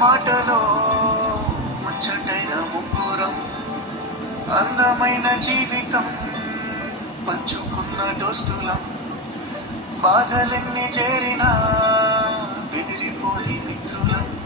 మాటలో ముచ్చటైన ముగ్గురం, అందమైన జీవితం పంచుకున్న దోస్తులం. బాధలెన్ని చేరినా బెదిరిపోయి మిత్రులం.